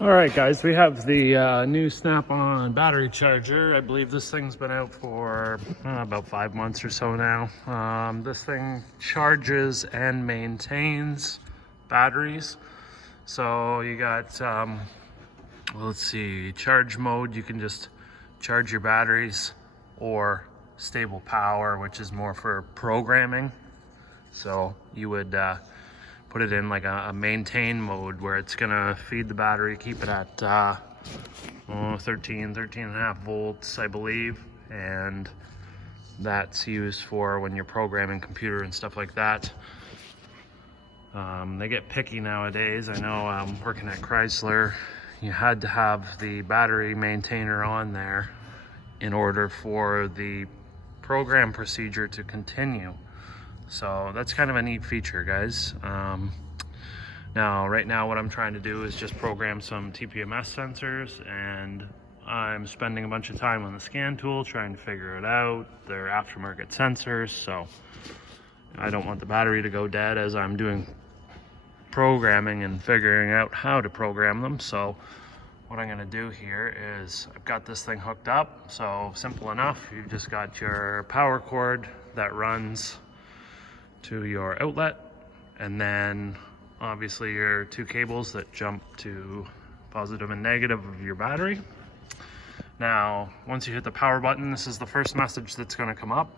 All right, guys, we have the new Snap-on battery charger. I believe this thing's been out for about 5 months or so now. This thing charges and maintains batteries. So you got, let's see, charge mode. You can just charge your batteries, or stable power, which is more for programming. So you would put it in like a maintain mode where it's gonna feed the battery, keep it at 13 and a half volts, I believe. And that's used for when you're programming computer and stuff like that. They get picky nowadays. I know working at Chrysler, you had to have the battery maintainer on there in order for the program procedure to continue. So that's kind of a neat feature, guys. Now, right now, what I'm trying to do is just program some TPMS sensors, and I'm spending a bunch of time on the scan tool trying to figure it out. They're aftermarket sensors, so I don't want the battery to go dead as I'm doing programming and figuring out how to program them. So what I'm gonna do here is I've got this thing hooked up, so simple enough. You've just got your power cord that runs to your outlet, and then obviously your two cables that jump to positive and negative of your battery. Now, once you hit the power button, this is the first message that's going to come up.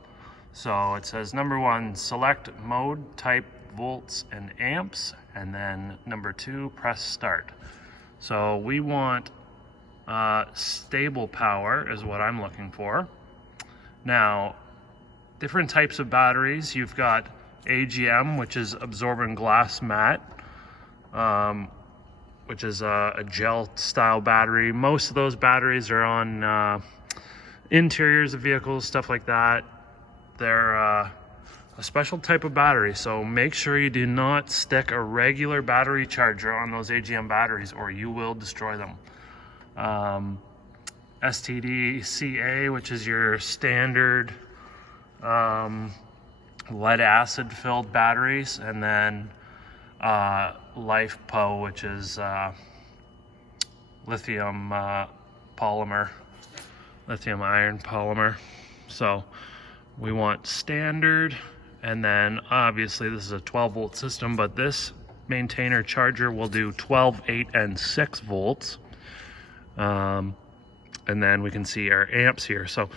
So it says number 1, select mode, type, volts and amps, and then number 2, press start. So we want stable power is what I'm looking for. Now, different types of batteries. You've got AGM, which is absorbent glass mat, which is a gel style battery. Most of those batteries are on interiors of vehicles, stuff like that. They're a special type of battery, so make sure you do not stick a regular battery charger on those AGM batteries, or you will destroy them. STD-CA, which is your standard lead acid filled batteries, and then LiFePO, which is lithium iron polymer. So we want standard, and then obviously this is a 12-volt system, but this maintainer charger will do 12, 8, and 6 volts. And then we can see our amps here. So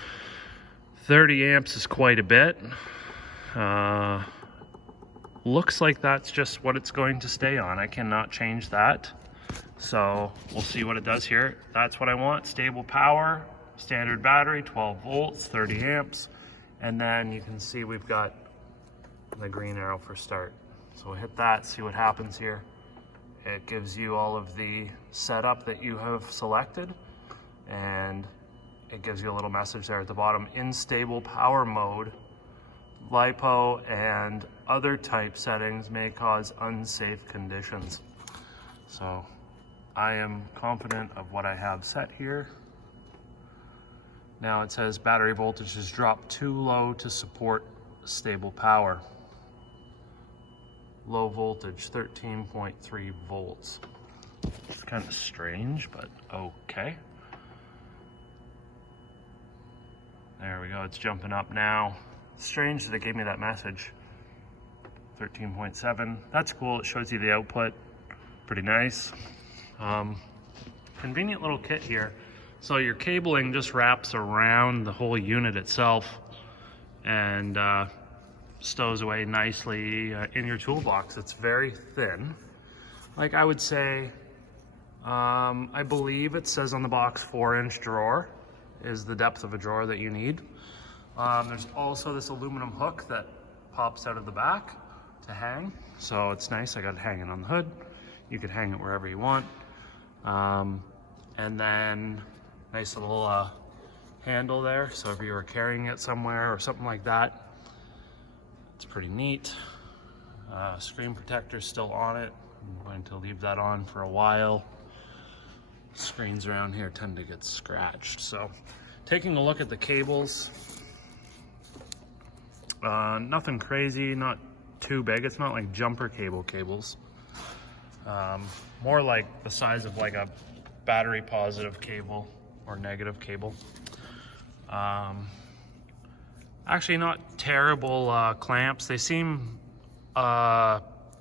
30 amps is quite a bit. Looks like that's just what it's going to stay on. I cannot change that. So we'll see what it does here. That's what I want. Stable power, standard battery, 12 volts, 30 amps. And then you can see we've got the green arrow for start. So we'll hit that, see what happens here. It gives you all of the setup that you have selected, and it gives you a little message there at the bottom. In stable power mode, LiPo and other type settings may cause unsafe conditions. So I am confident of what I have set here. Now it says battery voltage is dropped too low to support stable power. Low voltage, 13.3 volts. It's kind of strange, but okay. There we go, it's jumping up now. Strange that it gave me that message. 13.7, that's cool. It shows you the output, pretty nice. Convenient little kit here. So your cabling just wraps around the whole unit itself and stows away nicely in your toolbox. It's very thin. Like I would say, I believe it says on the box 4-inch drawer is the depth of a drawer that you need. There's also this aluminum hook that pops out of the back to hang. So it's nice. I got it hanging on the hood. You could hang it wherever you want. And then nice little handle there. So if you were carrying it somewhere or something like that, it's pretty neat. Screen protector still on it. I'm going to leave that on for a while. Screens around here tend to get scratched. So taking a look at the cables, nothing crazy, not too big. It's not like jumper cables. More like the size of like a battery positive cable or negative cable. Actually not terrible clamps. They seem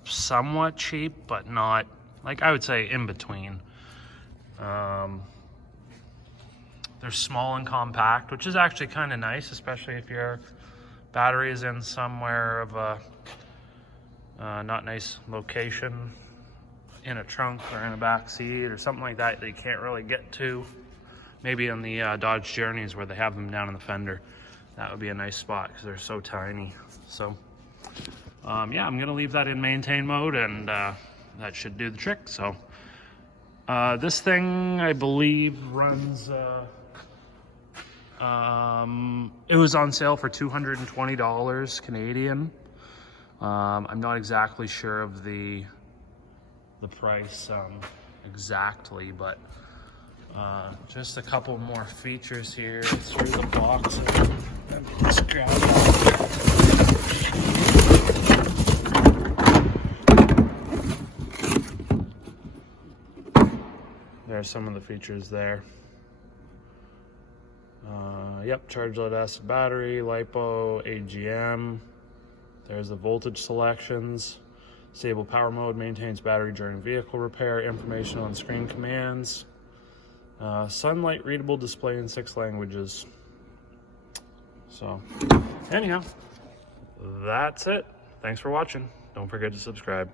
somewhat cheap, but not, like, I would say in between. They're small and compact, which is actually kind of nice, especially if your battery is in somewhere of a not nice location, in a trunk or in a back seat or something like that that you can't really get to. Maybe on the Dodge Journeys where they have them down in the fender. That would be a nice spot because they're so tiny. So yeah, I'm gonna leave that in maintain mode, and that should do the trick. So this thing, I believe, runs, it was on sale for $220 Canadian. I'm not exactly sure of the price exactly, but just a couple more features here through the box. Let's grab that. There's some of the features there. Yep, charged lead acid battery, LiPo, AGM. There's the voltage selections. Stable power mode, maintains battery during vehicle repair, information on screen commands. Sunlight readable display in 6 languages. So anyhow, that's it. Thanks for watching. Don't forget to subscribe.